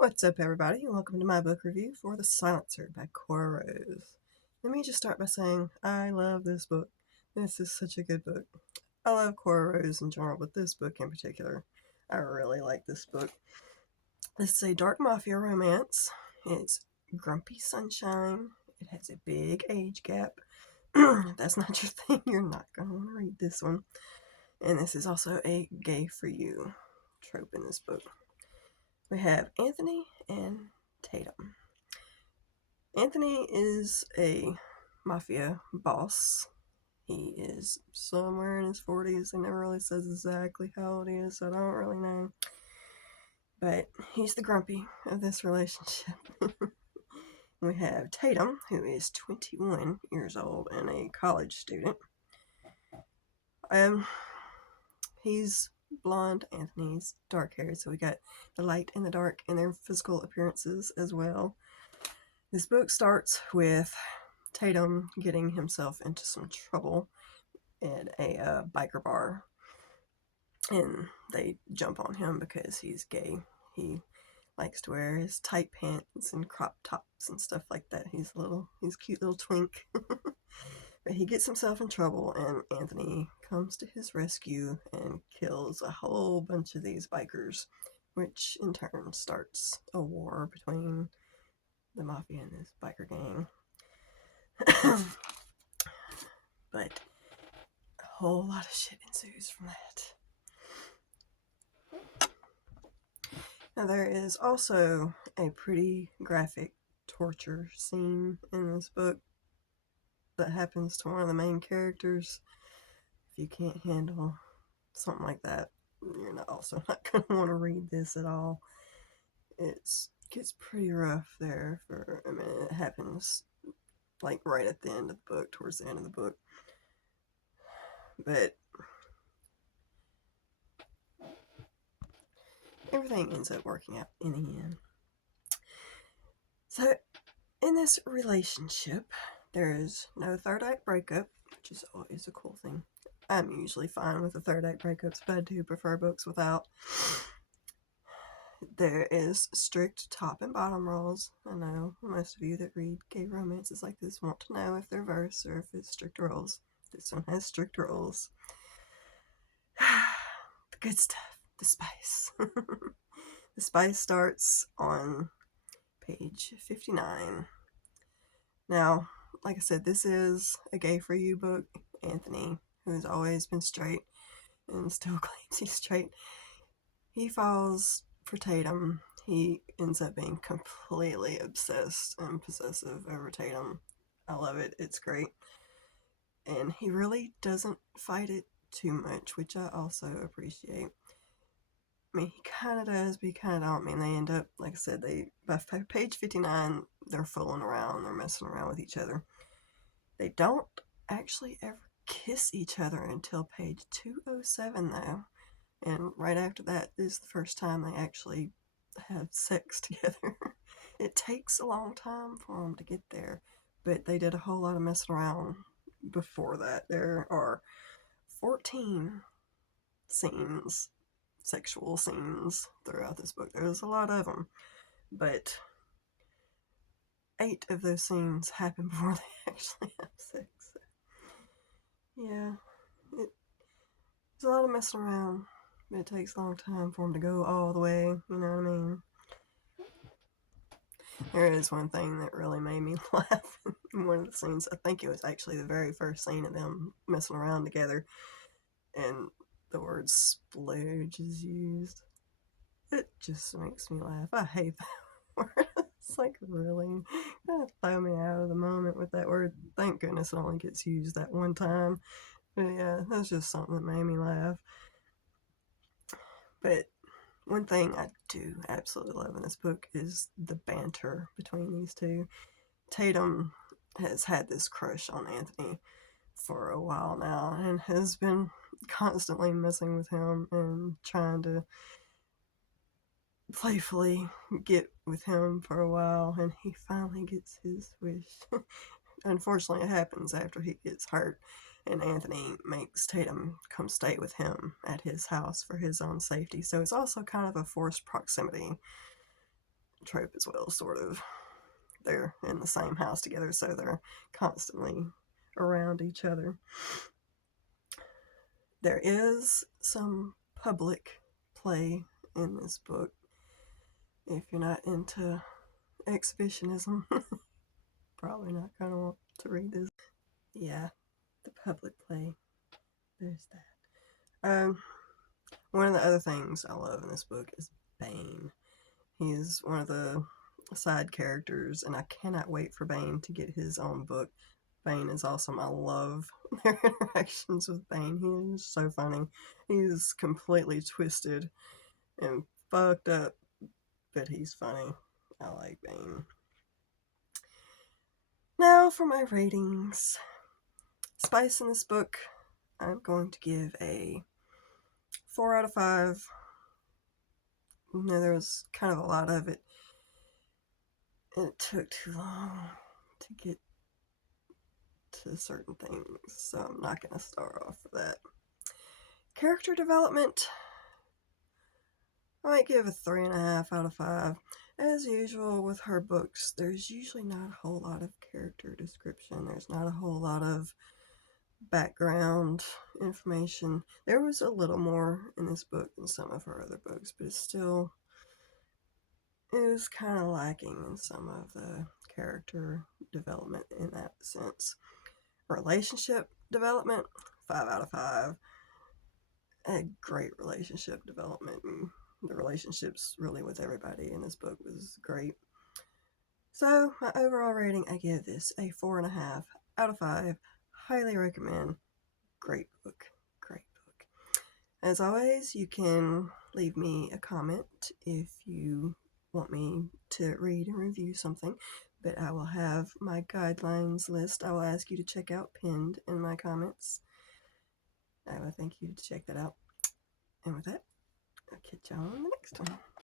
What's up, everybody? Welcome to my book review for The Silencer by Cora Rose. Let me just start by saying I love this book. This is such a good book. I love Cora Rose in general, but this book in particular, I really like this book. This is a dark mafia romance. It's grumpy sunshine. It has a big age gap. If that's not your thing, you're not going to want to read this one. And this is also a gay for you trope in this book. We have Anthony and Tatum. Anthony is a mafia boss. He is somewhere in his 40s. He never really says exactly how old he is, so I don't really know. But he's the grumpy of this relationship. We have Tatum, who is 21 years old and a college student. He's blonde, Anthony's dark hair, so we got the light and the dark in their physical appearances as well. This book starts with Tatum getting himself into some trouble at a biker bar, and they jump on him because he's gay. He likes to wear his tight pants and crop tops and stuff like that. He's a cute little twink. But he gets himself in trouble, and Anthony comes to his rescue and kills a whole bunch of these bikers, which in turn starts a war between the mafia and this biker gang. But a whole lot of shit ensues from that. Now, there is also a pretty graphic torture scene in this book that happens to one of the main characters. If you can't handle something like that, you're also not going to want to read this at all. It gets pretty rough there for a minute. It happens like right at the end of the book, towards the end of the book. But everything ends up working out in the end. So, in this relationship, there is no third act breakup, which is always a cool thing. I'm usually fine with the third act breakups, but I do prefer books without. There is strict top and bottom rules. I know most of you that read gay romances like this want to know if they're verse or if it's strict rules. This one has strict rules. The good stuff, the spice. The spice starts on page 59. Now, like I said, this is a gay for you book. Anthony, who has always been straight and still claims he's straight, he falls for Tatum. He ends up being completely obsessed and possessive over Tatum. I love it. It's great. And he really doesn't fight it too much, which I also appreciate. I mean, he kind of does, but he kind of don't. I mean, they end up, like I said, by page 59, they're fooling around. They're messing around with each other. They don't actually ever kiss each other until page 207, though. And right after that is the first time they actually have sex together. It takes a long time for them to get there, but they did a whole lot of messing around before that. There are 14 scenes, sexual scenes throughout this book. There's a lot of them, but 8 of those scenes happen before they actually have sex. So, yeah, there's a lot of messing around. It takes a long time for them to go all the way, you know what I mean? There is one thing that really made me laugh in one of the scenes. I think it was actually the very first scene of them messing around together, and the word splooge is used. It just makes me laugh. I hate that word. It's like, really? Kind of throw me out of the moment with that word. Thank goodness it only gets used that one time. But yeah, that's just something that made me laugh. But one thing I do absolutely love in this book is the banter between these two. Tatum has had this crush on Anthony for a while now and has been constantly messing with him and trying to playfully get with him for a while, and he finally gets his wish. Unfortunately, it happens after he gets hurt, and Anthony makes Tatum come stay with him at his house for his own safety. So it's also kind of a forced proximity trope as well, sort of. They're in the same house together, so they're constantly around each other. There is some public play in this book. If you're not into exhibitionism, probably not going to want to read this. Yeah, the public play. There's that. One of the other things I love in this book is Bane. He's one of the side characters, and I cannot wait for Bane to get his own book. Bane is awesome. I love their interactions with Bane. He is so funny. He's completely twisted and fucked up, but he's funny. I like Bane. Now for my ratings. Spice in this book, I'm going to give a 4 out of 5. There was kind of a lot of it. And it took too long to get to certain things, so I'm not going to start off for that. Character development, I might give a 3.5 out of 5. As usual with her books, there's usually not a whole lot of character description. There's not a whole lot of background information. There was a little more in this book than some of her other books, but it was kind of lacking in some of the character development in that sense. Relationship development, 5 out of 5. A great relationship development, and the relationships really with everybody in this book was great. So my overall rating, I give this a 4.5 out of 5. Highly recommend. Great book. Great book. As always, you can leave me a comment if you want me to read and review something, but I will have my guidelines list I will ask you to check out pinned in my comments. I would thank you to check that out. And with that, I'll catch y'all on the next one.